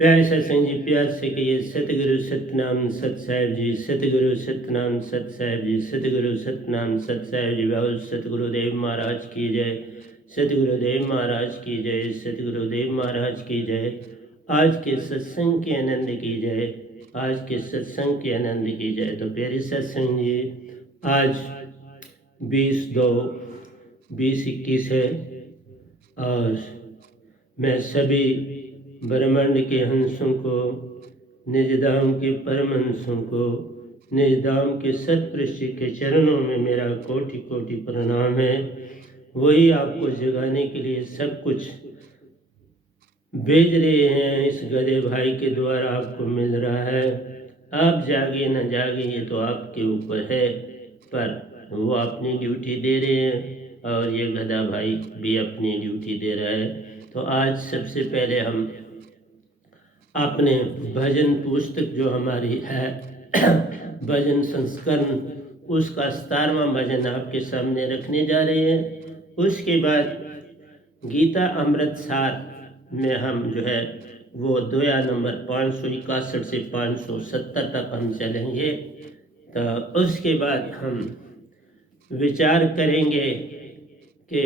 प्यारे सत्संग जी, प्यार से कहिए सतगुरु सतनाम सत साहिब जी, सतगुरु सतनाम सत साहिब जी, सतगुरु सतनाम सत साहिब जी। बाबू सतगुरुदेव महाराज की जय, सतगुरुदेव महाराज की जय, सतगुरुदेव महाराज की जय। आज के सत्संग के आनंद की जय, आज के सत्संग के आनंद की जय। तो प्यारे सत्संग जी, आज 20/2/2021 है और मैं सभी ब्रह्मांड के हंसों को, निजधाम के परमहंसों को, निजधाम के सतपुरुष के चरणों में मेरा कोटि कोटि प्रणाम है। वही आपको जगाने के लिए सब कुछ भेज रहे हैं, इस गधे भाई के द्वारा आपको मिल रहा है। आप जागे न जागे ये तो आपके ऊपर है, पर वो अपनी ड्यूटी दे रहे हैं और ये गधा भाई भी अपनी ड्यूटी दे रहा है। तो आज सबसे पहले हम अपने भजन पुस्तक जो हमारी है भजन संस्करण, उसका 17वां भजन आपके सामने रखने जा रहे हैं। उसके बाद गीता अमृत सार में हम जो है वो दोया नंबर 561 से 570 तक हम चलेंगे। तो उसके बाद हम विचार करेंगे कि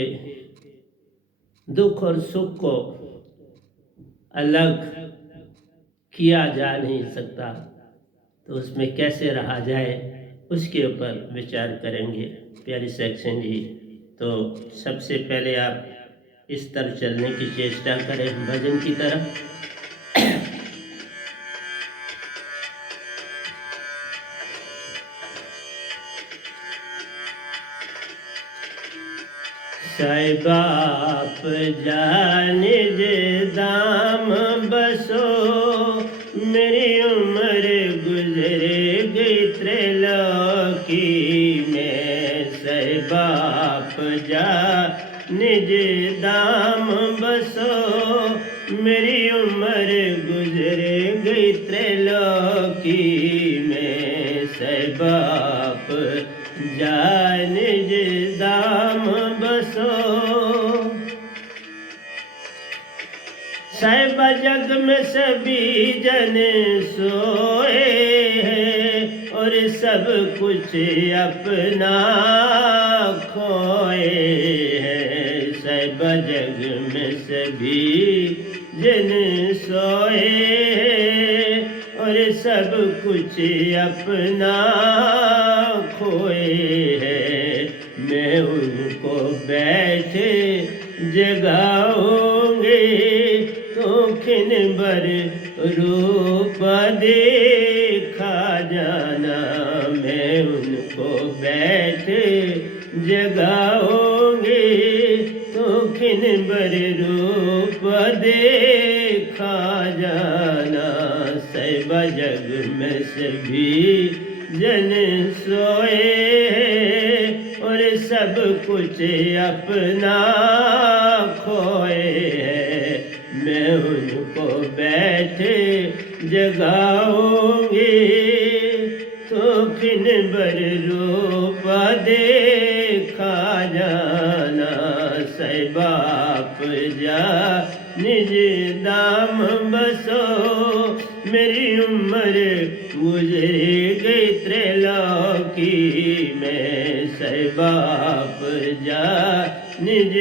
दुख और सुख को अलग किया जा नहीं सकता, तो उसमें कैसे रहा जाए उसके ऊपर विचार करेंगे प्यारी सेक्शन जी। तो सबसे पहले आप इस तरह चलने की चेष्टा करें भजन की तरफ। साईं बाप जाने जे दाम बसो, मेरी उम्र गुजर गई त्रैलोकी में। साईं बाप जाने जे दाम बसो, मेरी उम्र गुजर गई त्रैलोकी में। साईं बाप जाने जे दाम बसो। साहिब जग में सभी जन सोए हैं और सब कुछ अपना खोए हैं। साहिब जग में सभी जन सोए हैं और सब कुछ अपना खोए हैं। मैं उनको बैठे जगाऊंगी, तो खिन भर रूप देखा जाना। मैं उनको बैठे जगाऊंगी, तो खिन भर रूप देखा जाना। साहिब जग में सभी जन सोए और सब कुछ अपना खोए है। मैं उनको बैठे जगाऊंगी, तो किन बर रूप देखा जाना। साईं बाप जा निज दाम बसो, मेरी उम्र गुजर गई त्रैलोकी में। साईं बाप जा निज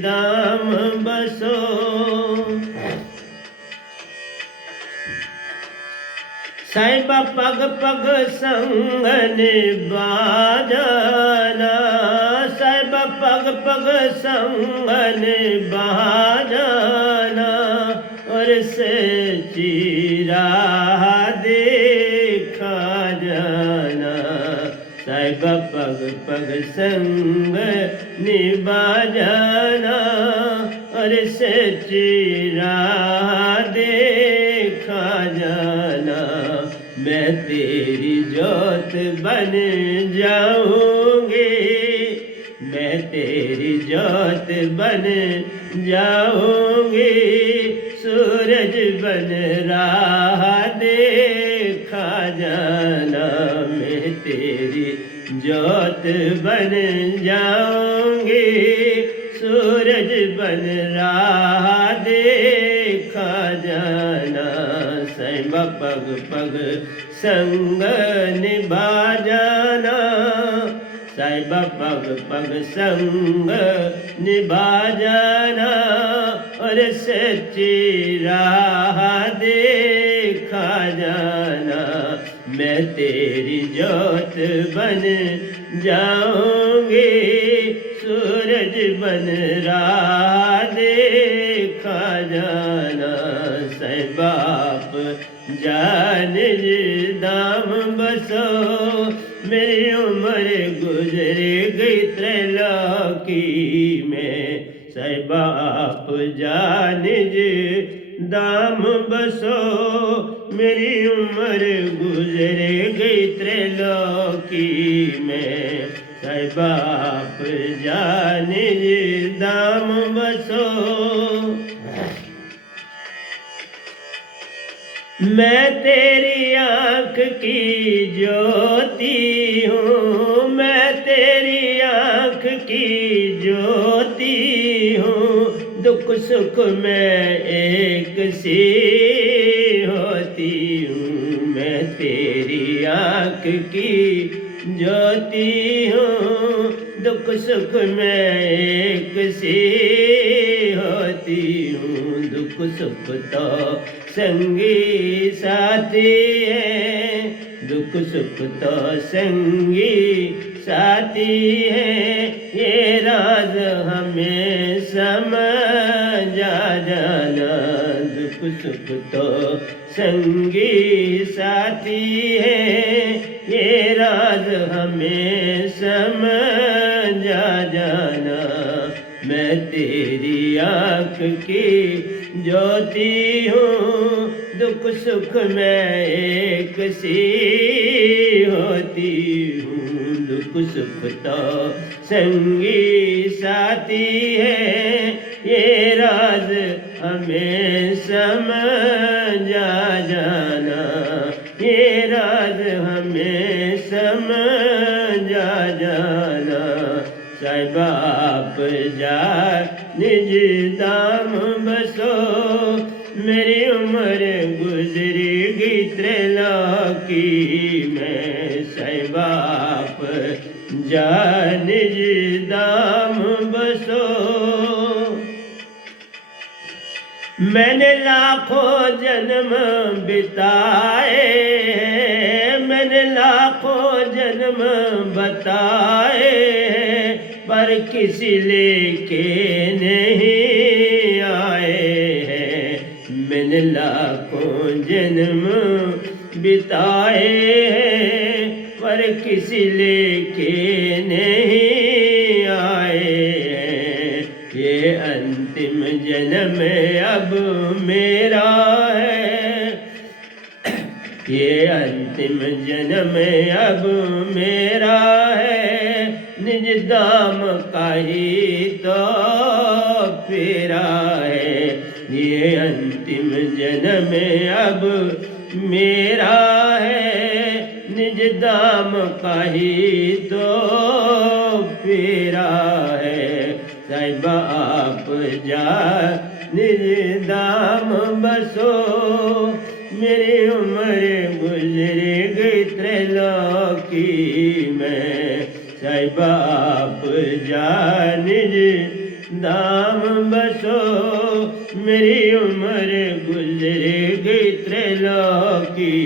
दाम बसो। साईं पग पग संगन बाजाना। साईं पग पग संगन बाजाना और सच्ची राह देखा जाना। साईं पग पग संग निभा जाना और सच्ची राह देखा जाना। मैं तेरी जोत बन जाऊंगी, मैं तेरी जोत बन जाऊंगी। सूरज बन राह देखा जाना। मैं तेरी जोत बन जाऊंगी, सूरज बन राह देखा जाना। साहिबा पग पग संग निभा जाना, साहिबा पग पग संग निभा जाना, और सच्ची राह देखा जाना। मैं तेरी जोत बन जाऊंगी, सूरज बन राह देखा जाना। साहिबा आप जान दाम बसो, मेरी उम्र गुजर गई त्रैलोकी में। साहिबा आप जान दाम बसो, मेरी उम्र गुजर गई त्रैलोकी में। साहिबा आप जान दाम बसो। मैं तेरी आँख की ज्योति हूँ, मैं तेरी आँख की ज्योति हूँ, दुख सुख में एक सी होती हूँ। मैं तेरी आँख की ज्योति हूँ, दुख सुख में एक सी होती हूँ। दुख सुख तो संगी साथी है, दुख सुख तो संगी साथी है, ये राज हमें समझा जाना। दुख सुख तो संगी साथी है, ये राज हमें समझा जाना। मैं तेरी आँख की ज्योति हूँ, दुख सुख में एक सी होती हूँ। दुख सुख तो संगी साथी है, ये राज हमें समझा जाना, ये राज हमें समझा जाना। साहिबा आप जा निज दाम बसो, मेरी उम्र गुजरी गई त्रैलोकी में। साहिबा आप जा निज दाम बसो। मैंने लाखों जन्म बिताए हैं, मैंने लाखों जन्म बताए हैं, पर किसी लेके नहीं आए हैं। मैंने लाखों जन्म बिताए हैं, पर किसी लेके नहीं आए हैं। ये अंतिम जन्म अब मेरा है, ये अंतिम जन्म अब मेरा है, निज दाम का ही तो फेरा है। ये अंतिम जन्म अब मेरा है, निज दाम का ही तो फेरा है। साहिबा आप जा निज दाम बसो, मेरी उम्र गुजर गई त्रैलोकी में। साहिबा आप जा निज दाम बसो, मेरी उम्र गुजर गई त्रैलोकी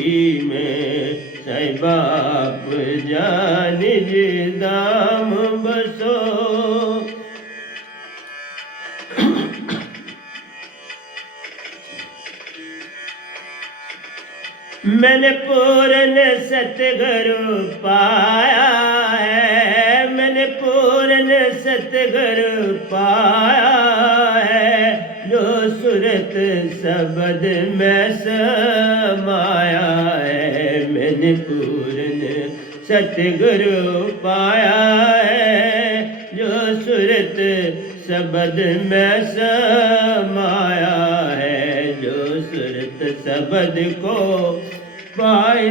में। साहिबा आप जा निज दाम बसो। मैंने पूर्ण सतगुरु पाया है, मैंने पूर्ण सतगुरु पाया है, जो सूरत शब्द में समाया है। मैंने पूर्ण सतगुरु पाया है, जो सूरत शब्द में समाया है। जो सूरत शब्द को पाए,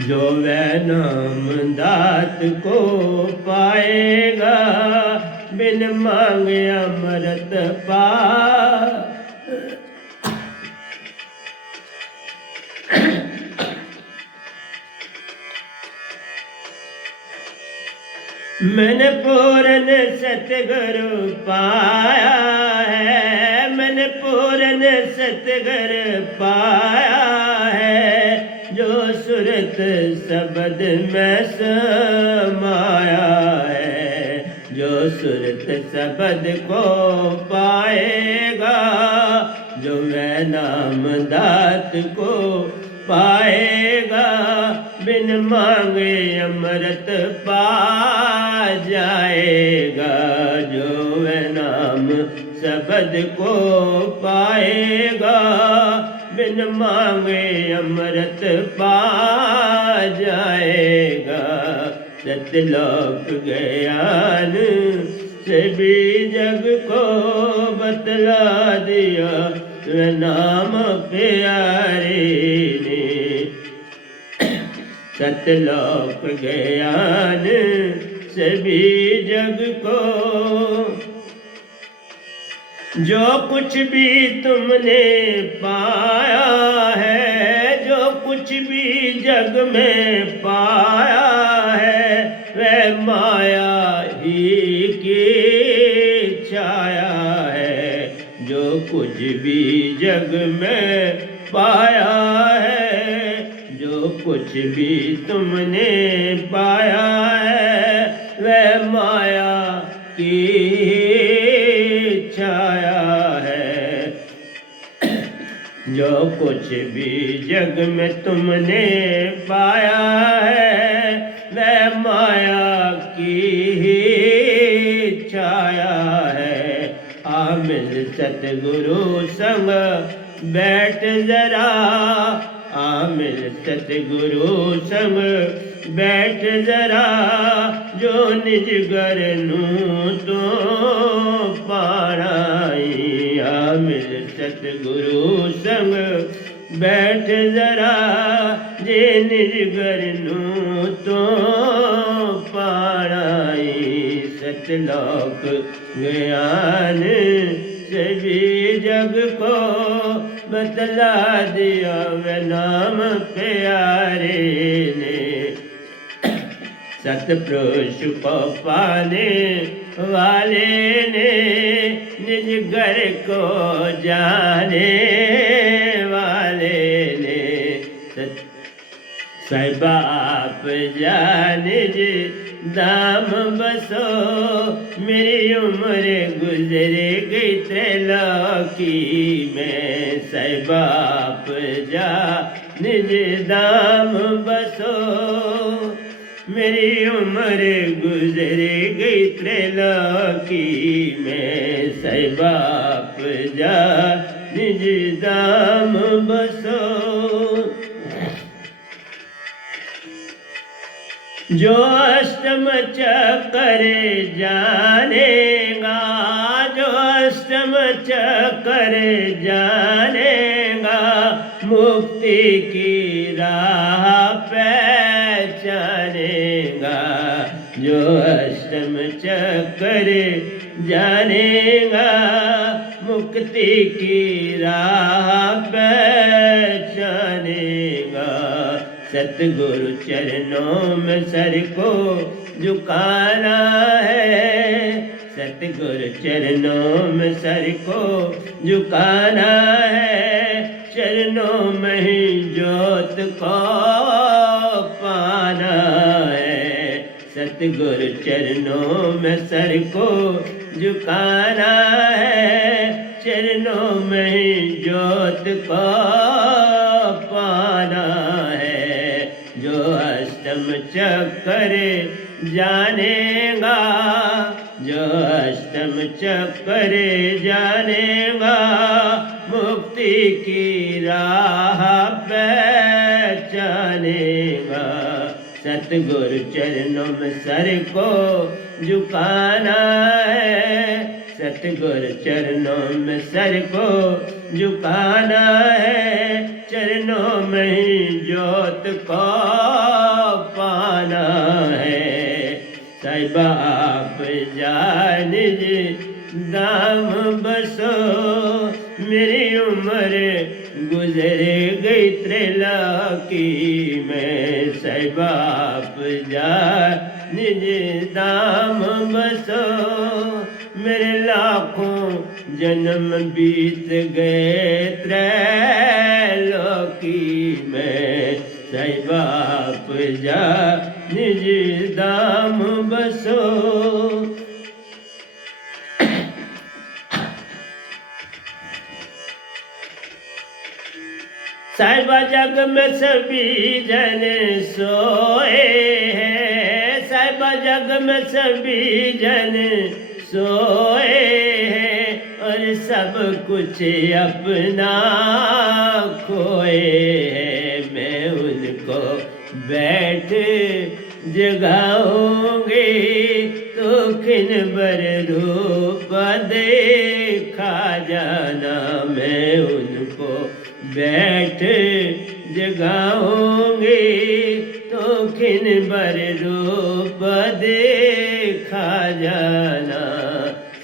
जो वह नाम दात को पाएगा, बिन मांगे अमृत पा। मैंने पूरन सतगुरु पाया है, मैंने पूरन सतगुरु पाया है, जो सुरत शब्द में समाया है, जो सुरत शब्द को पाएगा, जो वह नाम दात को पाएगा, बिन मांगे अमृत पा जाएगा, जो वह नाम शब्द को पाएगा, बिन मांगे अमृत पा जाएगा। सतलोक ज्ञान से भी जग को बतला दिया, वह नाम प्यारे ने। सतलोक ज्ञान सभी जग को, जो कुछ भी तुमने पाया है, जो कुछ भी जग में पाया है, वह माया ही की छाया है, जो कुछ भी जग में पाया है, जो कुछ भी तुमने पाया है, वह माया की छाया है, जो कुछ भी जग में तुमने पाया है, वह माया की छाया है। आमिल सतगुरु संग बैठ जरा, आमिल सतगुरु संग बैठ जरा, जो निज घर नूं तो पाणाई। आमिल सतगुरु संग बैठ जरा, जे निज घर नूं तो पाणाई। सतलोक ज्ञान सभी जग को बतला दिया, वह नाम प्यारे ने। सतपुरुष को पाने वाले ने, निज घर को जाने वाले ने, साहिबा आप जाने जे दाम बसो, मेरी उम्र गुजर गई त्रैलोकी में। साहिबा आप जा निज दाम बसो, मेरी उम्र गुजर गई त्रैलोकी में। साहिबा आप जा निज दाम बसो, जो अष्टम चक्कर जानेगा, जो अष्टम चक्कर जानेगा, मुक्ति की राह पहचानेगा। जो अष्टम चक्कर जानेगा, मुक्ति की राह पहचानेगा। सतगुरु चरणों में सर को झुकाना है, सतगुरु चरणों में सर को झुकाना है, चरणों में ही ज्योत को पाना है। सतगुरु चरणों में सर को झुकाना है, चरणों में ही ज्योत को पाना है। जो अष्टम चक्कर जानेगा, जो अष्टम चक्कर जानेगा, मुक्ति की राह पहचानेगा। सतगुरु चरणों में सर को झुकाना है, सतगुरु चरणों में सर को झुकाना है, चरणों में ही ज्योत को पाना है। साहिबा आप जान जी दाम बसो, मेरी उम्र गुजर गई त्रैलोकी में। साहिबा आप जा निज धाम बसो। मेरे लाखों जन्म बीत गए त्रैलोकी में, साईं बाप जा निज धाम बसो। साहिबा जग में सभी जन सोए हैं, साहिबा जग में सभी जन सोए हैं, और सब कुछ अपना खोए हैं। मैं उनको बैठ जगाऊंगी तो किन बर रूप देखा जाना। मैं उनको बैठ जगाऊंगी तो किन बर रूप देखा जाना।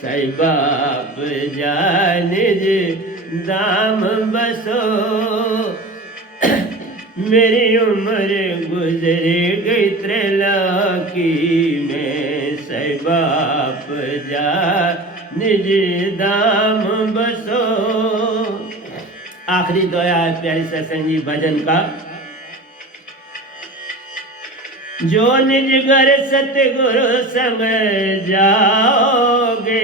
साईं बाप जा निज धाम बसो। मेरी उम्र गुजर गई त्रैलोकी में, साईं बाप जा निज धाम बसो। आखिरी दोया है प्यारी सत्संग जी भजन का। जो निज घर सतगुरु संग जाओगे,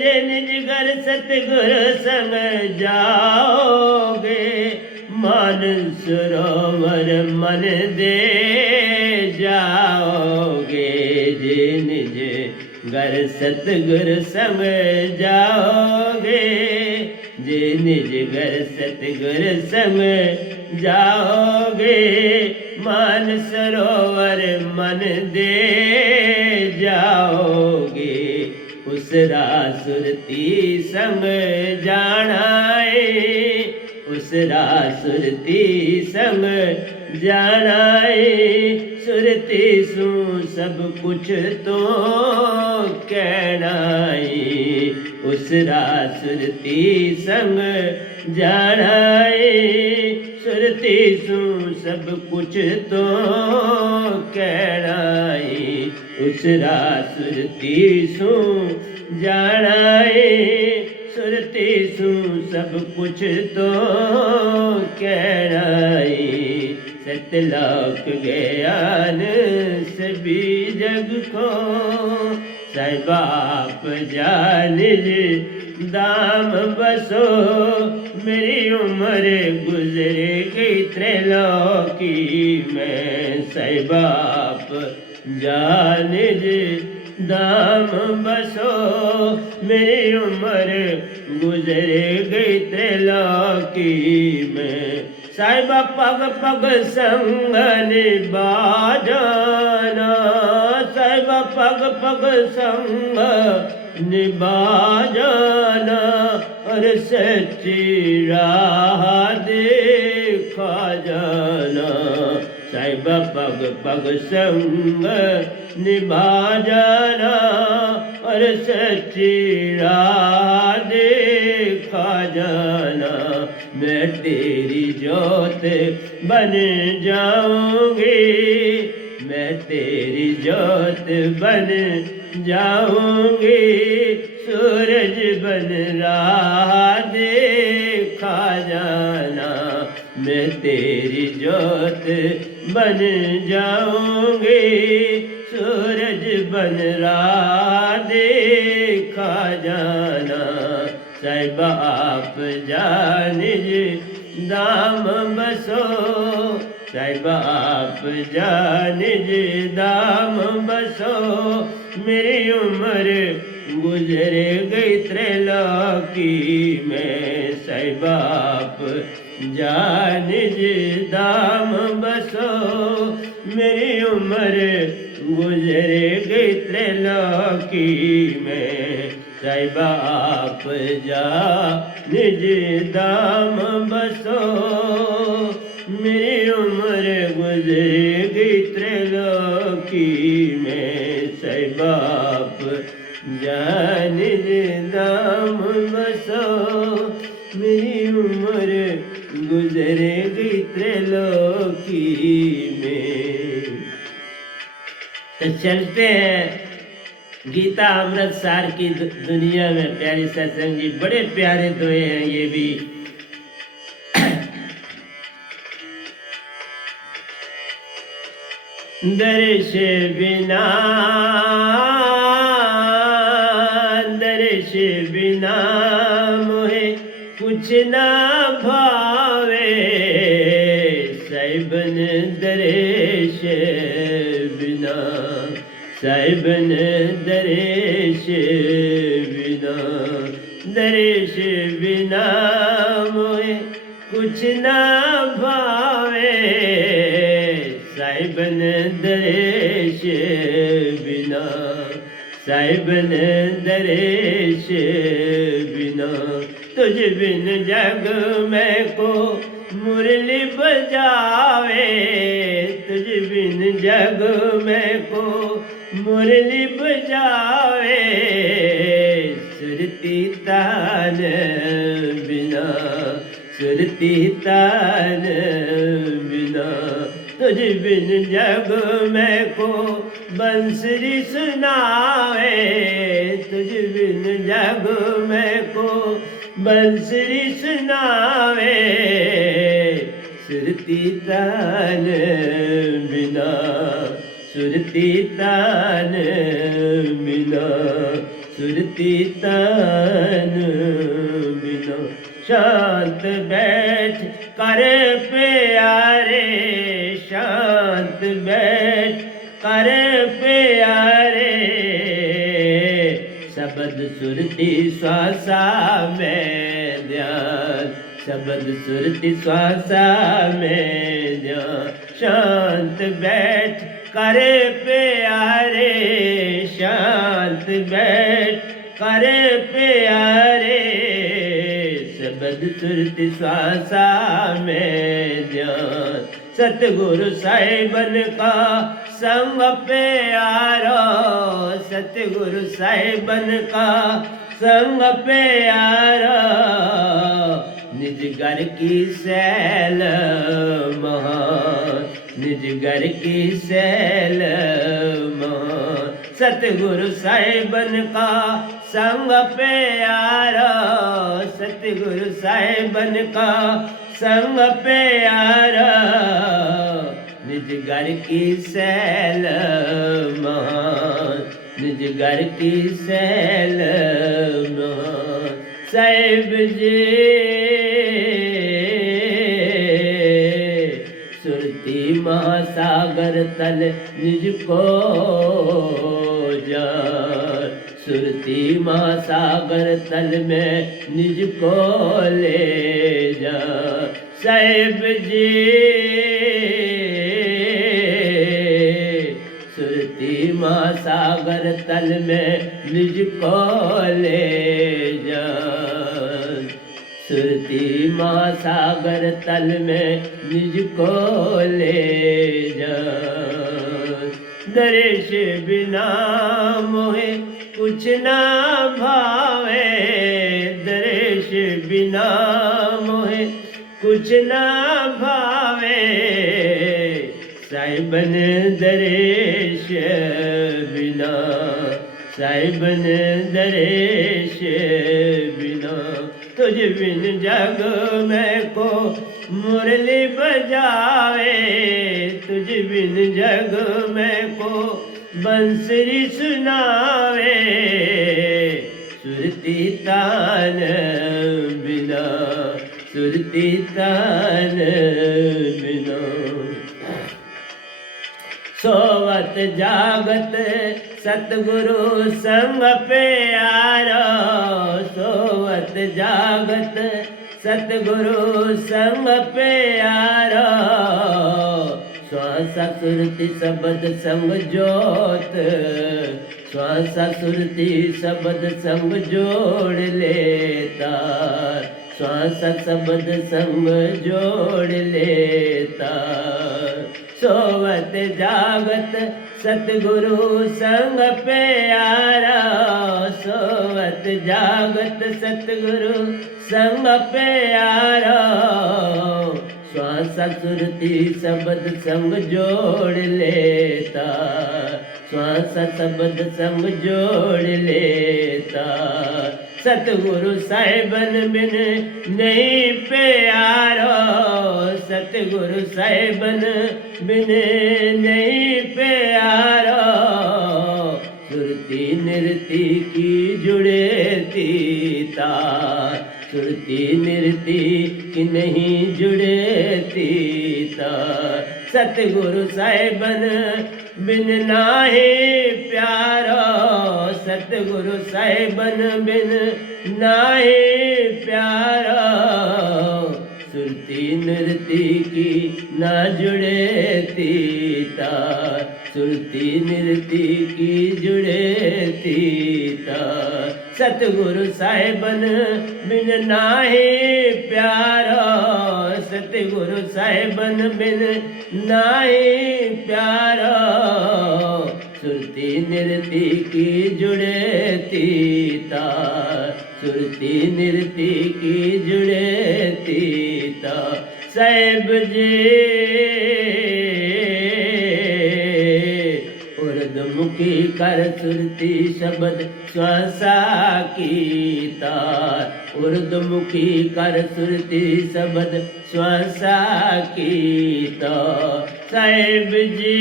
जे निज घर सतगुरु संग जाओगे, मान सरोवर मन दे जाओगे। जे निज घर सतगुरु संग जाओगे, जे निज घर सतगुरु संग जाओगे, मान सरोवर मन दे जाओगे। उस रासुरती संग जानाए, उस रासुरती संग जानाए, सुरती सु सब कुछ तो कहनाए। उस रासुरती संग जानाए, सुरती सु सब कुछ तो कहनाए। उस रासुरती सु जानाए, सुरती सु सब कुछ तो कहनाए। सतलोक ज्ञान सभी जग को, साईं बाप जा निज धाम बसो। मेरी उम्र गुजर गई त्रैलोकी में, साईं बाप जा निज धाम बसो। मेरी उम्र गुजर गई त्रैलोकी में, साईं पग पग संग निभा जाना। साईं पग पग संग निभा जाना, और सच्ची राह देखा जाना। साईं पग पग संग निभा जाना, और सच्ची राह देखा जाना। मैं तेरी जोत बन जाऊंगी, मैं तेरी जोत बन जाऊंगी, सूरज बन राह देखा जाना। मैं तेरी जोत बन जाऊंगी, सूरज बन राह देखा जाना। साईं बाप जा निज धाम बसो, साईं बाप जा निज धाम बसो। मेरी उम्र गुजर गई त्रैलोकी में, साईं बाप जा निज धाम बसो। मेरी उम्र गुजर गई त्रैलोकी में, साईं बाप जा निज धाम बसो। मेरी उम्र गुजर गई त्रैलोकी में, साईं बाप जा निज धाम बसो। मेरी उम्र गुजर गई त्रैलोकी में। तो चलते हैं गीता अमृत सार की दुनिया में। प्यारी सत्संग जी, बड़े प्यारे दोहे हैं ये भी। दर्श बिना, दर्श बिना मोहे कुछ ना भावे, साहिबन दर्श बिना, साहिबन दर्श बिना, दर्श बिना मोहे कुछ ना भावे, साहिबन दर्श बिना, साहिबन दर्श बिना, तुझ बिन जग में को मुरली बजावे, तुझ बिन जग में को मुरली बजावे, सुरती तान बिना, सुरती तान बिना, तुझ बिन जग में को बंसरी सुनावे, तुझ बिन जग में को बंसरी सुनावे, सुरती तान बिना, सुरती तान बिना, सुरती तान बिना, शांत बैठ कर प्यारे, शांत बैठ कर प्यारे, शब्द सुरती श्वासा में ध्यान, शब्द सुरती श्वासा में ध्यान, शांत बैठ कर प्यारे, शांत बैठ कर प्यारे, शब्द सुरती श्वासा में ध्यान, सतगुरु साहिबन का संग प्यारा, सतगुरु साहिबन का संग प्यारा, निज घर की सैल महान, निज घर की सैल महान, सतगुरु साहिबन का संग प्यारा, सतगुरु साहिबन का संग प्यारा, निज घर की सैल महान, निज घर की सैल महान, साहिब जी सुरती महासागर तल निज को जा, सुरती महासागर तल में निज को ले जा, साहिब जी सुरती महासागर तल में निज को ले जा, सुरती महासागर तल में निज को ले जा, दर्श बिना मोहे कुछ ना भावे, दर्श बिना मोहे कुछ ना भावे, साहिबन दर्श बिना, साहिबन दर्श बिना, तुझ बिन जग में को मुरली बजावे, तुझ बिन जग में को बंसरी सुनावे, सुरती तान बिना, सुरती तान बिना, सोवत जागत सतगुरु संग प्यारा, सोवत जागत सतगुरु संग प्यारा, श्वासा सुरती शब्द संग जोत, श्वासा सुरती शब्द संग जोड़ लेता, श्वासा शब्द संग जोड़ लेता, सोवत जागत सतगुरु संग प्यारा, सोवत जागत सतगुरु संग प्यारा, श्वासा सुरती शब्द संग जोड़ लेता, श्वास शब्द संग जोड़ लेता। सतगुरु साहिबन बिन नहीं प्यारो, सतगुरु साहिबन बिन नहीं प्यारो। सुरती निरती की जुड़े तीता, सुरती निरती की नहीं जुड़े तीता। सतगुरु साहिबन बिन नाहे प्यारो, सतगुरु साहिबन बिन नाहे प्यारो। सुरती निरती की ना जुड़े तीता, सुरती निरती की जुड़े तीता। सतगुरु साहिबन बिन नाहे प्यारो, सतगुरु साहिबन बिन नाहे प्यारो। सुरती निरती की जुड़े तीता, सुरती निरती की जुड़े तीता। साहिब जी उर्दमुखी कर सुरती शब्द श्वासा कीता, उर्दमुखी कर सुरती शब्द श्वासा कीता। साहिब जी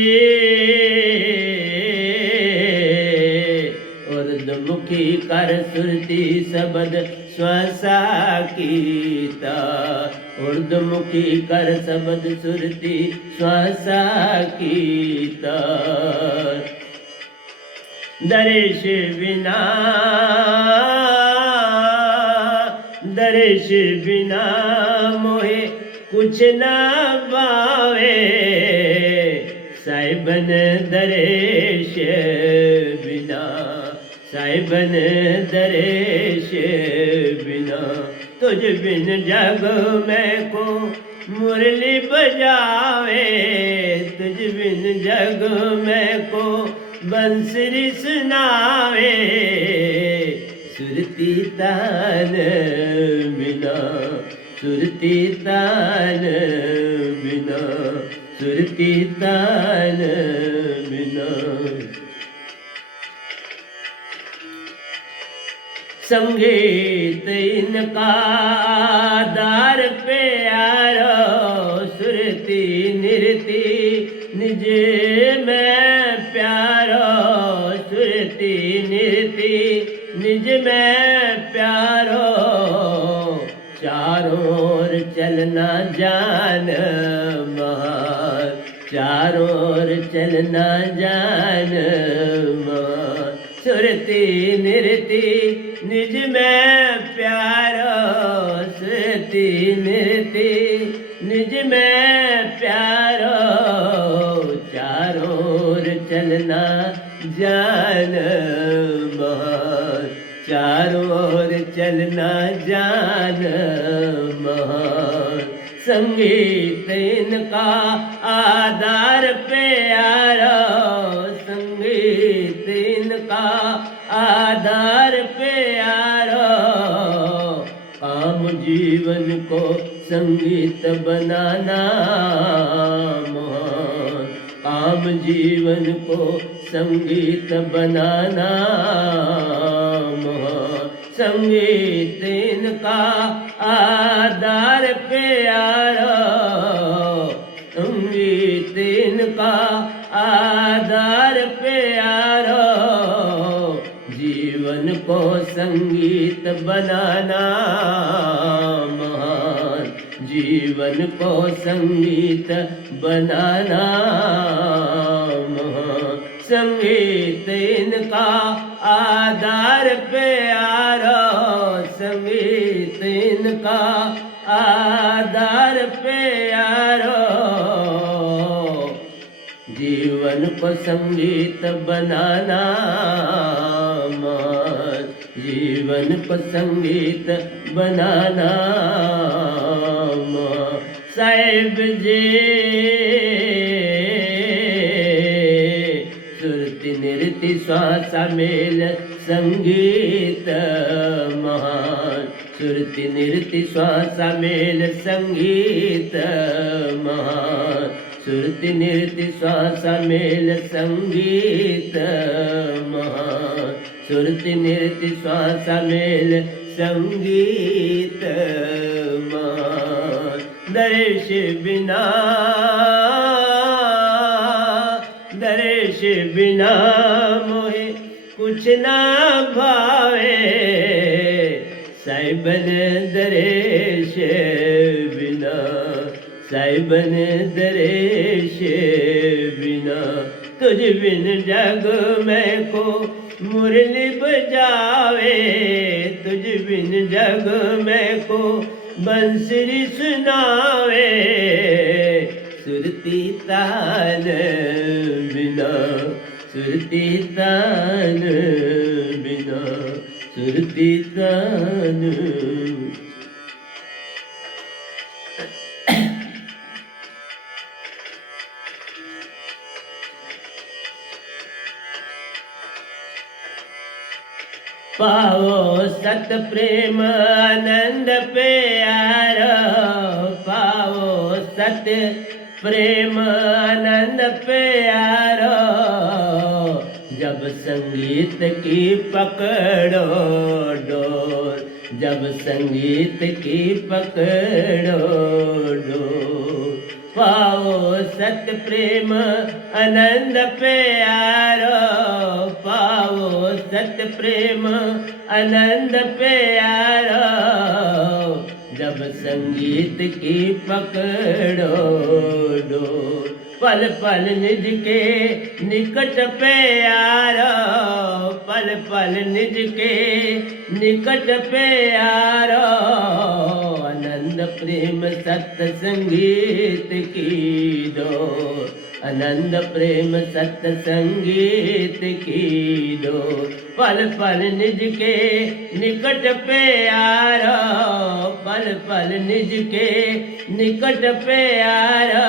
उर्दमुखी कर सुरती शब्द श्वासा कीता, उर्दमुखी कर शब्द सुरती श्वासा कीता। दर्श बिना, दर्श बिना मोहे कुछ न पावे, साहिबन दर्श बिना, साहिबन दर्श बिना। तुझ बिन जग में को मुरली बजावे, तुझ बिन जग में को बंसुरी सुनावे। सुरती तान बिना, सुरती तान बिना, सुरती तान बिना। संगीत इनका आधार प्यारो, सुरती निरती निज में प्यारो, सुरती निरती निज में प्यारो। चारों ओर चलना जान महान, चारों ओर चलना जान महान। सुरती निरती निज में प्यारो, सुरती निरती निज में प्यारो। चारों ओर चलना जान महान, चारों ओर चलना जान महान। संगीत इनका आधार प्यारो, संगीत इनका आधार प्यारो। काम जीवन को संगीत बनाना महान, काम जीवन को संगीत बनाना महान। संगीत इनका आधार प्यारो, संगीत इनका आधार प्यारो। जीवन को संगीत बनाना महान, जीवन को संगीत बनाना महान। संगीत इनका आधार प्यारो, संगीत इनका आधार प्यारो। जीवन को संगीत बनाना महान, जीवन को संगीत बनाना महान। साहिब जी सुरती निरती श्वास मेल संगीत महान, सुरती निरती श्वास मेल संगीत महान। सुरति नृत्य श्वास मेल संगीत महान, सुरति नृत्य श्वास मेल संगीत महान। दर्श बिना, दर्श बिना मोहे कुछ ना भावे, साहिबन दर्श बिना, साहिबन दर्श बिना। तुझ बिन जग में को मुरली बजावे, तुझ बिन जग में को बंसुरी सुनावे, सुरती तान बिना, सुरती तान बिना, सुरती तान। पाओ सत प्रेम आनंद प्यारो, पाओ सत प्रेम आनंद प्यारो। जब संगीत की पकड़ो डोर, जब संगीत की पकड़ो डोर। पाओ सत प्रेम आनंद प्यारो, पाओ सत प्रेम आनंद प्यारो। जब संगीत की पकड़ो डोर, पल पल निज के निकट प्यारो, पल पल निज के निकट प्यारो। आनंद प्रेम सत संगीत की डोर, आनंद प्रेम सत संगीत की डोर। पल पल निज के निकट प्यारो, पल पल निज के निकट प्यारो।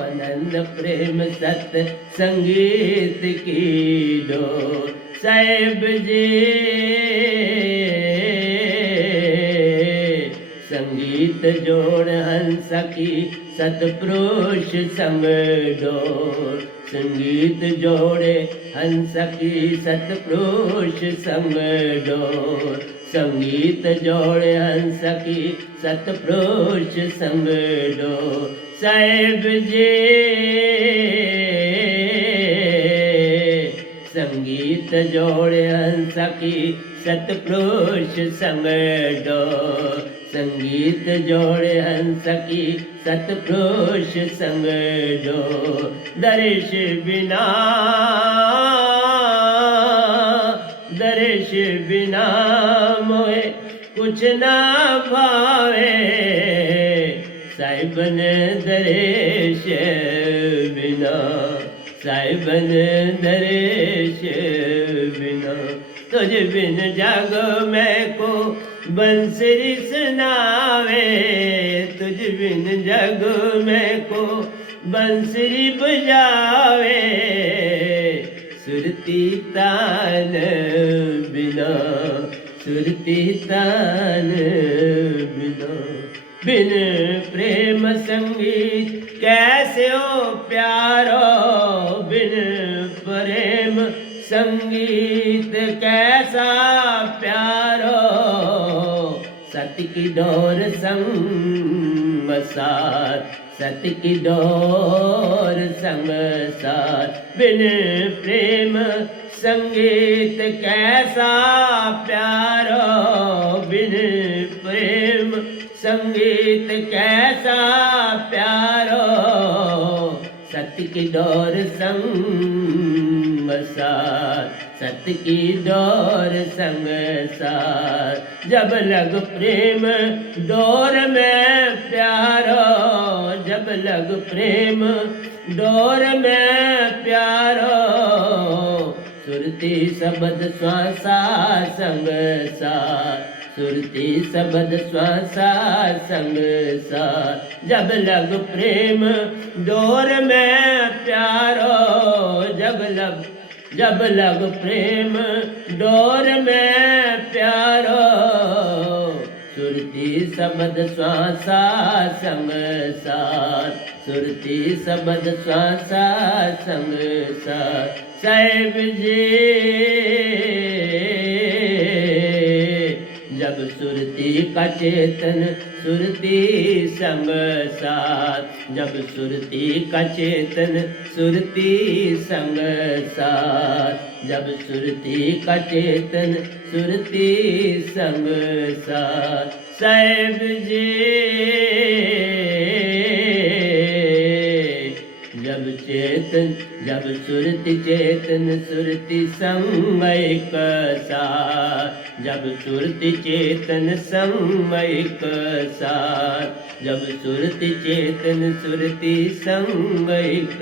आनंद प्रेम सत संगीत की डोर। साहिब जी संगीत जोड़ हंस की सतपुरुष संग डोर, संगीत जोड़े हंस की सतपुरुष संग डोर, संगीत जोड़े हंस की सतपुरुष संग डोर। साहिब जी संगीत जोड़े हंस की सतपुरुष संग डोर, संगीत जोड़े हंस की सतपुरुष संग डोर। दर्श बिना, दर्श बिना मोहे कुछ ना भावे, साहिबन दर्श बिना, साहिबन दर्श बिना। तुझ बिन जग में को बंसुरी सुनावे, तुझ बिन जग में को बंसुरी बजावे, सुरती तान बिना, सुरती तान बिना। बिन प्रेम संगीत कैसे हो प्यारो, बिन प्रेम संगीत कैसा प्यारो। सत्य की डोर संग साथ, सत्य की डोर संग साथ। बिन प्रेम संगीत कैसा प्यारो, बिन प्रेम संगीत कैसा प्यारो। सत्य की डोर संग साथ, सत्य की डोर संग साथ। जब लग प्रेम डोर में प्यारो, जब लग प्रेम डोर में प्यारो। सुरती शब्द श्वासा संग साथ, सुरती शब्द श्वासा संग साथ। जब लग प्रेम डोर में प्यारो, जब लग प्रेम डोर में प्यारो। सुरती सबद श्वासा संग साथ, सुरती सबद श्वासा संग साथ। साहिब जी जब सुरती का चेतन सुरती संग साथ, जब सुरती का चेतन सुरती संग साथ, जब सुरती का चेतन सुरती संग साथ। साहिब जी जब चेतन जब सुरति चेतन सुरति संग एक साथ, जब सुरति चेतन संग एक साथ, जब सुरति चेतन सुरति संग एक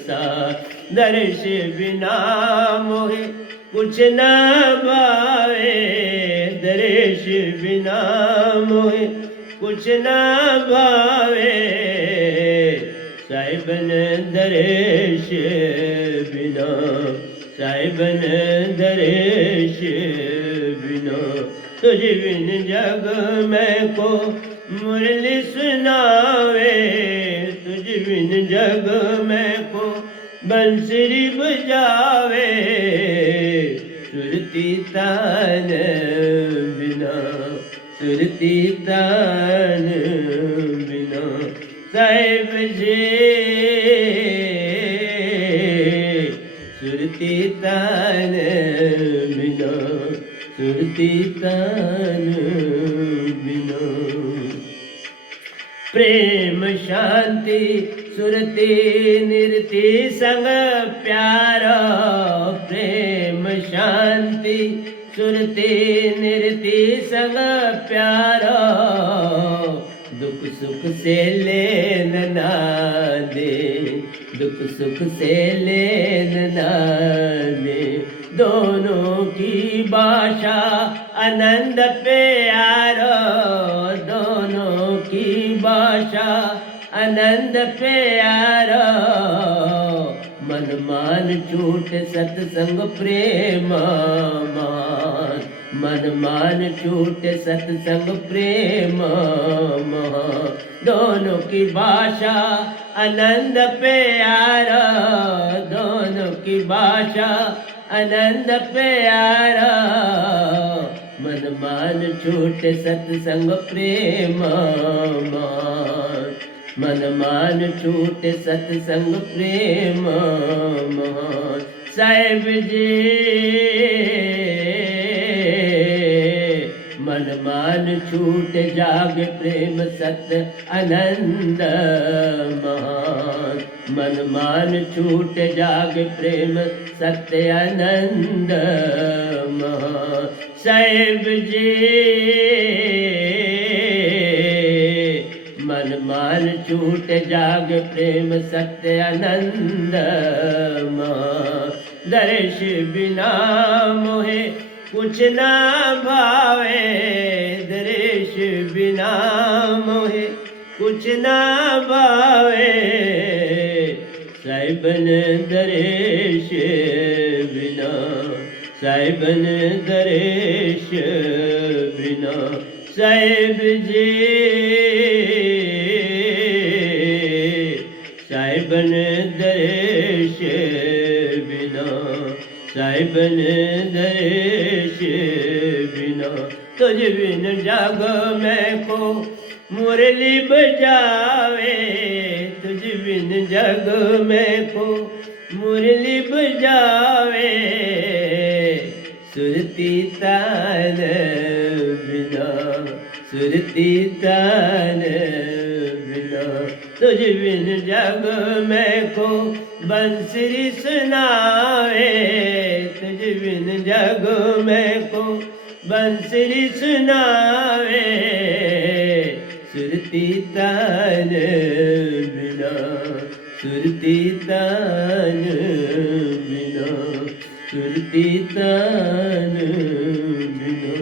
साथ। दर्श बिना मोहे कुछ न भावे, दर्श बिना मोहे कुछ न भावे। साहिबन दर्श बिना, साहिबन दर्श बिना, तुझ बिन जग में को मुरली सुनावे, तुझ बिन जग में को बंसुरी बजावे। सुरती तान बिना, सुरती तान बिना। साहिब जी सुरती तान बिना, सुरती तान बिना। प्रेम शांति सुरती निरति संग प्यारा, प्रेम शांति सुरती निरति संग प्यारा। दुख सुख से लेन ना दे, दुख सुख से लेन ना दे। दोनों की भाषा आनंद प्यारा, दोनों की भाषा आनंद प्यारा। मन मान छूट सत्संग प्रेम मान, मन मान छूट सत्संग प्रेम मान। दोनों की भाषा आनंद प्यारा, दोनों की भाषा आनंद प्यारा। मन मान छूट सत्संग प्रेम मान, मन मान छूट सत्संग प्रेम मान। साहिब जी मन मान छूट जाग प्रेम सत्य आनंद मान, मन मान छूट जाग प्रेम सत्य आनंद मान। साहिब जी मन मान छूट जाग प्रेम सत्य आनंद मान। दर्श बिना मोहे कुछ न भावे, दर्श बिना मोहे कुछ न भावे। साहिबन दर्श बिना, साहिबन दर्श बिना। साहिब जी साहिबन दर्श बिना, साहिबन दर्श बिना। तुझ बिन जग में को मुरली बजावे, तुझ बिन जग में को मुरली बजावे। सुरती तान बिना, सुरती तान बिना। तुझ बिन जग में को बंसुरी सुनावे, तुझ बिन जग में को बंसुरी सुनावे। सुरती तान बिना, सुरती तान बिना, सुरती तान बिना।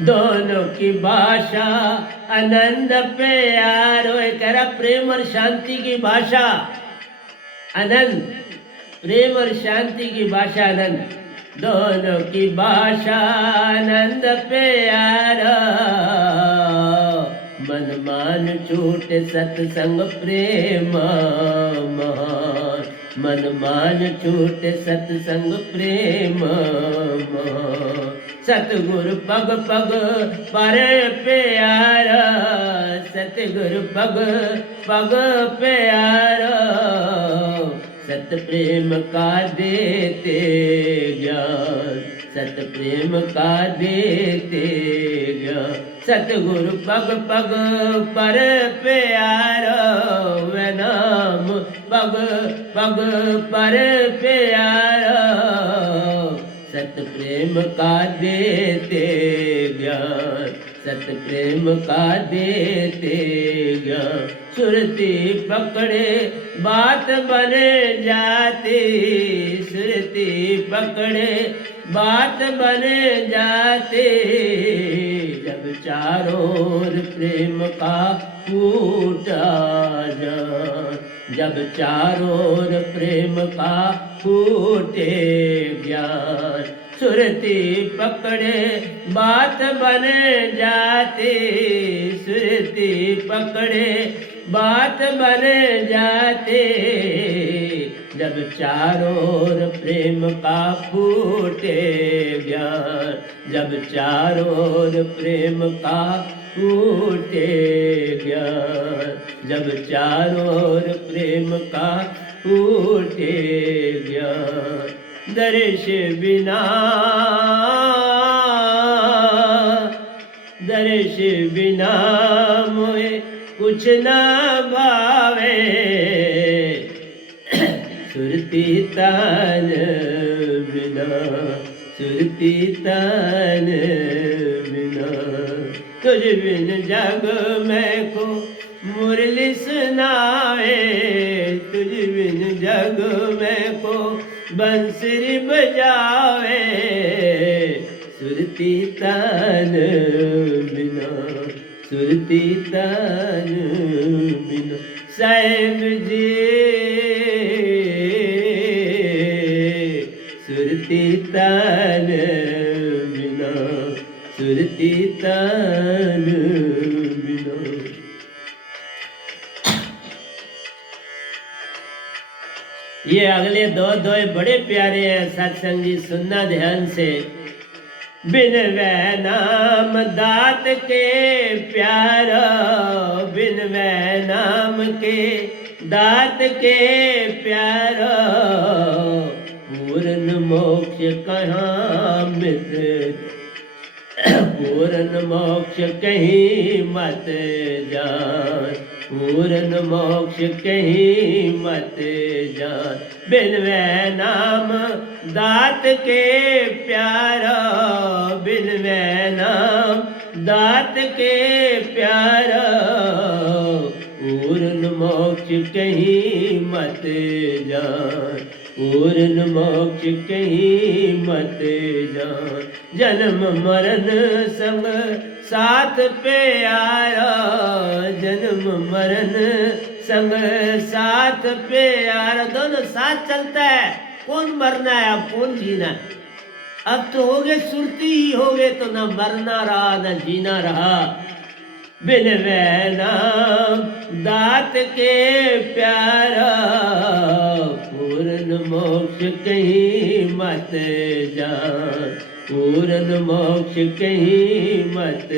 दोनों की भाषा आनंद प्यारो। एक कह रहा प्रेम और शांति की भाषा आनंद, प्रेम और शांति की भाषा आनंद। दोनों की भाषा आनंद प्यारा, मन मान छूट सत्संग प्रेम महान, मन मान छूट सत्संग प्रेम महान। सतगुरु पग पग पर प्यारा, सतगुरु पग पग प्यारा, सत प्रेम का देते ज्ञान, सत प्रेम का देते ज्ञान। सतगुरु पग पग पर प्यारा, वे नाम पग पग पर प्यारा, सत प्रेम का देते ज्ञान, सत प्रेम का देते ज्ञान। सुरती पकड़े बात बने जाती, सुरती पकड़े बात बने जाती, जब चारों ओर प्रेम का फूटा जान, जब चारों ओर प्रेम का फूटे ज्ञान। सुरती पकड़े बात बने जाती, सुरती पकड़े बात बने जाते, जब चारों ओर प्रेम का फूटे ज्ञान, जब चारों ओर प्रेम का फूटे ज्ञान, जब चारों ओर प्रेम का फूटे ज्ञान। दर्श बिना, दर्श बिना मोए कुछ ना भावे, सुरती तान बिना, सुरती तान बिना। तुझ बिन जग में को मुरली सुनावे, तुझ बिन जग में को बंसुरी बजावे, सुरती तान बिना, सुरती तान बिना। साहिब जी सुरती तान बिना, सुरती तान बिना। ये अगले दो बड़े प्यारे हैं, सत्संग जी सुनना ध्यान से। बिन वै नाम दात के प्यारा, बिन वै नाम के दात के प्यारा, पूर्ण मोक्ष कहाँ मिले, पूर्ण मोक्ष कहीं मत जान, पूर्ण मोक्ष कहीं मत जान। बिन वै नाम दात के प्यारा, बिन वै नाम दात के प्यारा, पूर्ण मोक्ष कहीं मत जान, पूर्ण मोक्ष कहीं मत जान। जन्म मरण संग साथ प्यारा, जन्म मरण संग साथ प्यारा, दोनों साथ चलता है। कौन मरना है अब कौन जीना है? अब तो हो गए सुरती ही हो गए, तो न मरना रहा न जीना रहा। बिन वै नाम दात के प्यारा, पूर्ण मोक्ष कहीं मत जान, पूर्ण मोक्ष कहीं मत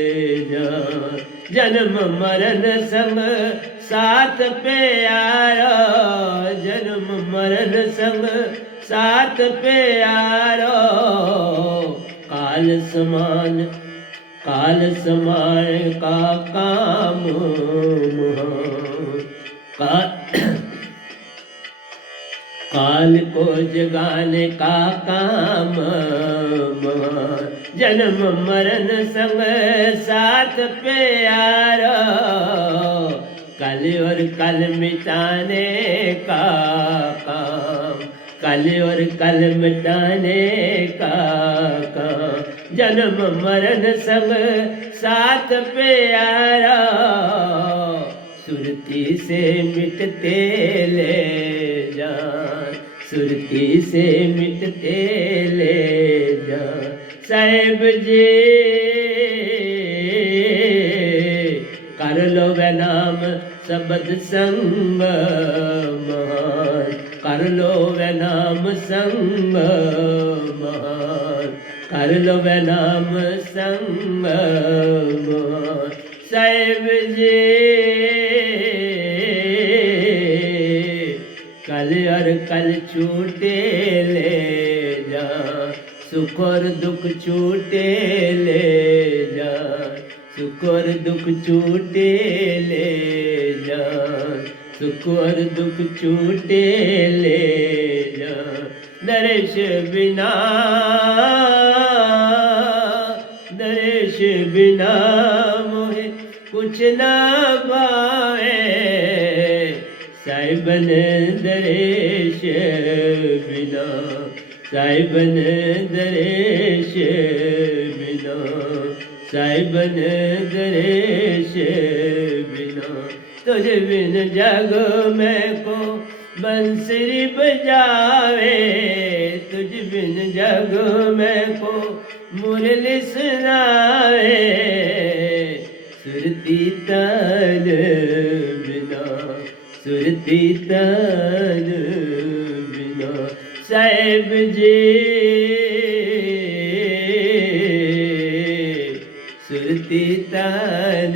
जान। जन्म मरण संग साथ प्यारा, जन्म मरण संग साथ प्यारा, काल समान, काल समान का काम काल को जगाने का काम। जन्म मरण संग साथ प्यारा, कल और कल मिटाने का काम, कल और कल मिटाने का काम। जन्म मरण संग साथ प्यारा, सुरती से मिटते ले जान, सुरती से मिटते ले साहिब जी कर लो वे नाम शब्द संग महान, कर लो वे नाम संग महान, कर लो वे नाम संग महान। साहिब जी कल और कल छूटे ले जा, सुख और दुख छूटे ले जा, सुख और दुख छूटे ले जा, सुख और दुख छूटे ले जा। दर्श बिना, दर्श बिना मोहे कुछ ना भावे, साहिबन दर्श बिना, साहिबन दर्श बिना, साहिबन दर्श बिना। तुझ बिन जग में को बंसरी बजावे, तुझ बिन जग में को मुरली सुनावे, सुरती तन बिना, सुरती तन बिना। साहिब जी सुरती तन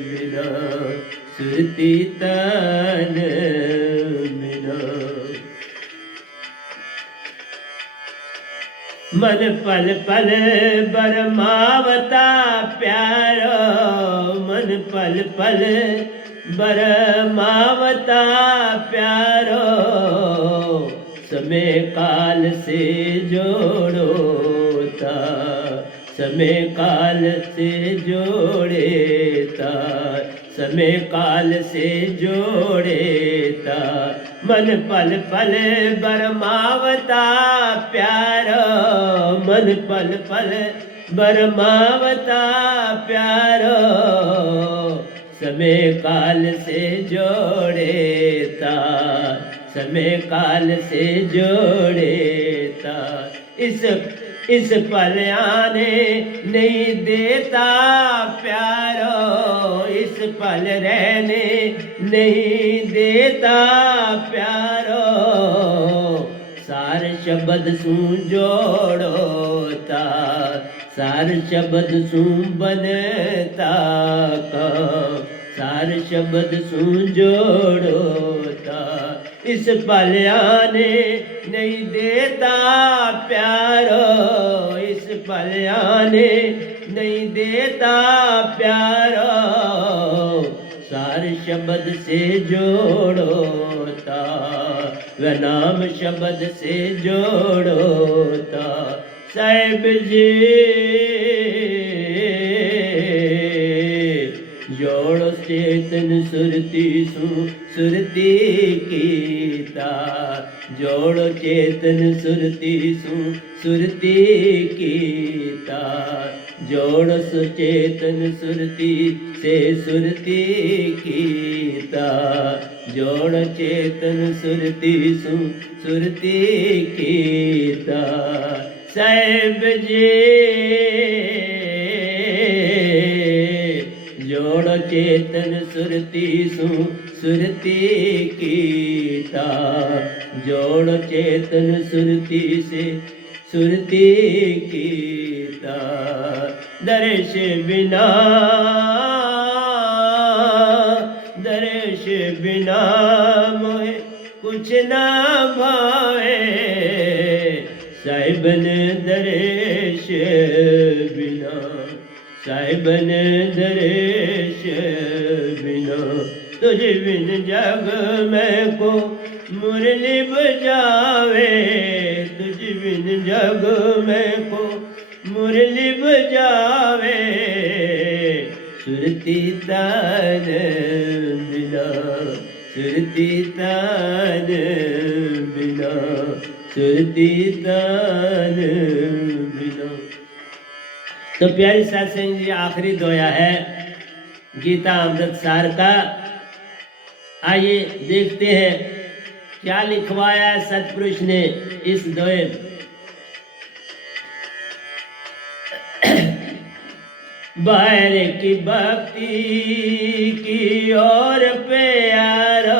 बिना, सुरती तन बिना। मन पल पल बरमावता प्यारो, मन पल पल बरमावता प्यारो, समय काल से जोड़ोता, समय काल से जोड़ेता, समय काल से जोड़ेता। मन पल पल बरमावता प्यारो, मन पल पल बरमावता प्यारो, समय काल से जोड़ेता, समय काल से जोड़ेता। इस पल आने नहीं देता प्यारो, इस पल रहने नहीं देता प्यारो, सार शब्द सू जोड़ोता, सार शब्द सू बनता काम, सार शब्द सू जोड़ोता। इस पल आने नहीं देता प्यारो, इस पल आने नहीं देता प्यारो, सार शब्द से जोड़ोता, वह नाम शब्द से जोड़ोता। साहिब जी जोड़ो चेतन सुरती सु सुरती कीता, जोड़ो चेतन सुरती सु सुरती कीता, जोड़ो सुचेतन सुरती से सुरती कीता, जोड़ चेतन सुरती सु सुरती कीता। साहिब जी जोड़ चेतन सुरती सु सुरती कीता, जोड़ चेतन सुरती से सुरती कीता। दर्श बिना, दर्श बिना मोहे कुछ ना भावे, साहिबन दर्श बिना, साहिबन दर्श बिना। तुझ बिन जग में को मुरली बजावे, तुझ बिन जग में को मुरली बजावे, सुरती तान बिना, सुरती तान बिना, सुरती तान बिना। तो प्यारी सत्संग जी आखिरी दोया है गीता अमृत सार का। आइए देखते हैं क्या लिखवाया है सतपुरुष ने इस दोए। बाहर की भक्ति की ओर प्यारो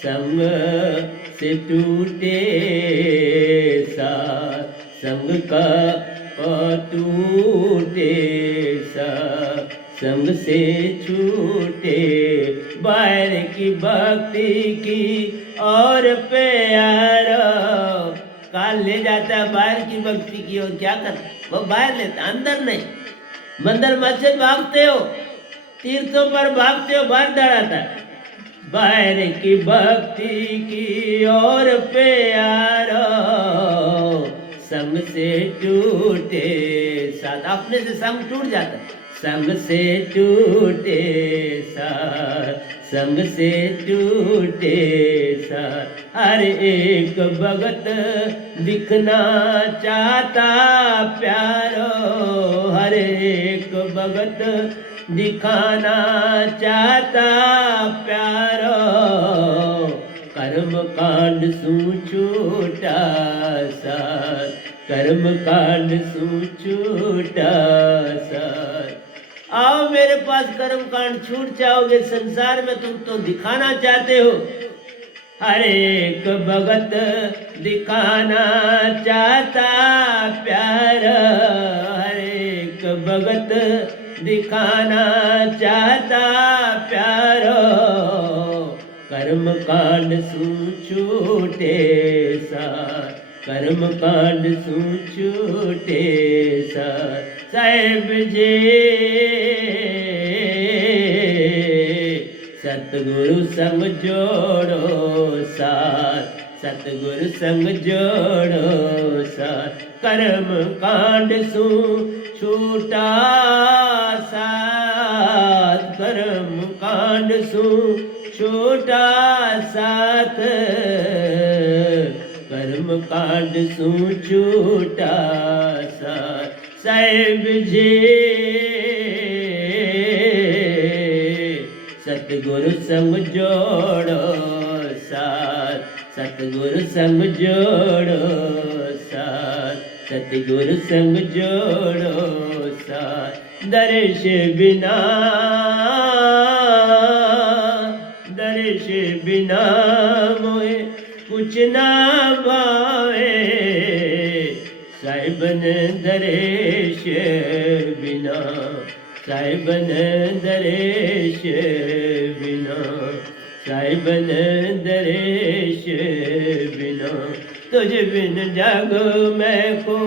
संग से टूटे साथ संग का टूटे साथ संग से छूटे बाहर की भक्ति की और प्यारो काल ले जाता है बाहर की भक्ति की और क्या करता वो बाहर लेता अंदर नहीं। मंदिर मस्जिद भागते हो, तीर्थों पर भागते हो, बाहर डराता है। बाहर की भक्ति की और प्यारो संग से टूटे साथ अपने से संग टूट जाता है। संग से टूटे साथ संग से टूटे साथ हर एक भगत दिखना चाहता प्यारो हर एक भगत दिखाना चाहता प्यारो कर्म कांड सू छूटा साथ कर्म कांड सू छूटा साथ आओ मेरे पास कर्म कांड छूट जाओगे। संसार में तुम तो दिखाना चाहते हो, हर एक भगत दिखाना चाहता प्यार हर एक भगत दिखाना चाहता प्यार कर्म कांड सू छूटे साथ कर्म कांड सू छूटे साथ साहेब जी सतगुरु संग जोड़ो साथ सतगुरु संग जोड़ो साथ कर्म कांड सू छूटा साथ कर्म कांड सू छूटा साथ कर्म कांड सू छूटा साथ साहेब जी सतगुरु संग जोड़ो साथ सतगुरु संग जोड़ो साथ सतगुरु संग जोड़ो साथ दर्श बिना मोए कुछ ना भावे साहिबन दर्श बिना साहिबन दर्श बिना साहिबन दर्श बिना तुझ बिन जग मैं को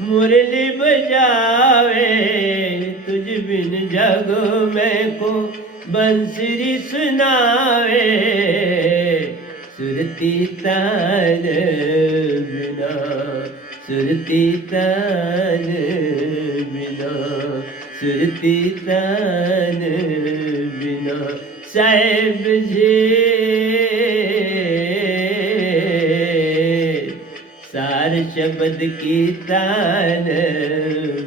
मुरली बजावे तुझ बिन जग मैं को बंसुरी सुनावे सुरती तान बिना सुरती तान बिना सुरती तान बिना साहेब जी सार शब्द की तान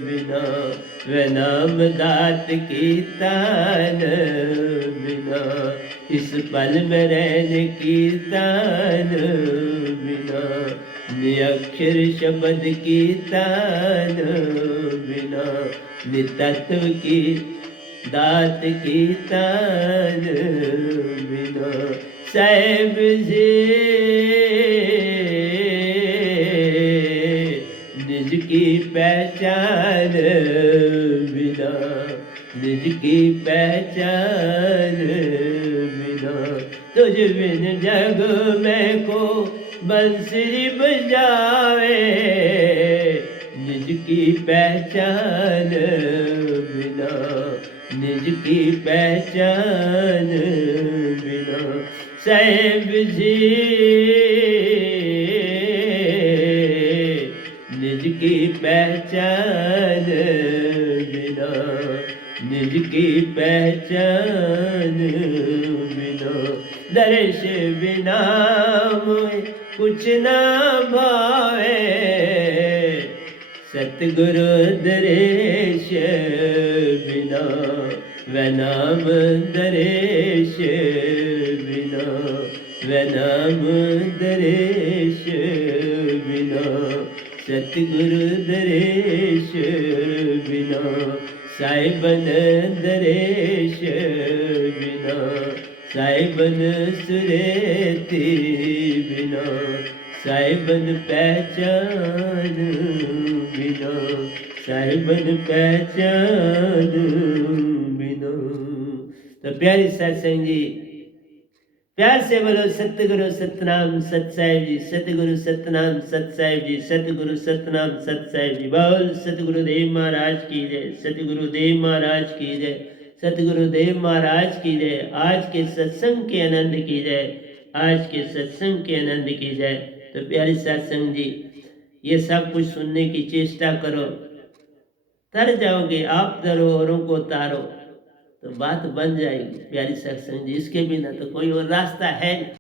बिना व नाम दात की तान बिना इस पल में रहने की तान बिना निअक्षर शब्द की तान बिना नितत्व की दात की तान बिना साहेब जी निज की पहचान बिना निज की पहचान बिना तुझ बिन जग में को बंसुरी बजावे निज की पहचान बिना निज की पहचान बिना साहेब जी निज की पहचान बिना निज की पहचान बिना दर्श बिना मोए कुछ ना भावे सतगुरु दर्श बिना व नाम दर्श बिना व नाम दर्श बिना सतगुरु दर्श बिना बिना साहिबन दरेश बिना साहिबन सुरेती बिना साहिबन पहचान बिना साहिबन पहचान बिना। तो प्यारी सत्संग जी, प्यार से बोलो सतगुरु सतनाम सत साहिब जी, सतगुरु सतनाम सत साहिब जी, सतगुरु सतनाम सत साहिब जी। बोल सतगुरुदेव महाराज की जय, सतगुरुदेव महाराज की जय, सतगुरुदेव महाराज की जय। आज के सत्संग के आनंद की जय, आज के सत्संग के आनंद की जय। तो प्यारी सत्संग जी, ये सब कुछ सुनने की चेष्टा करो, तर जाओगे। आप डरो औरों को तारो, तो बात बन जाएगी प्यारी सत्संग जी। इसके बिना तो कोई और रास्ता है नहीं।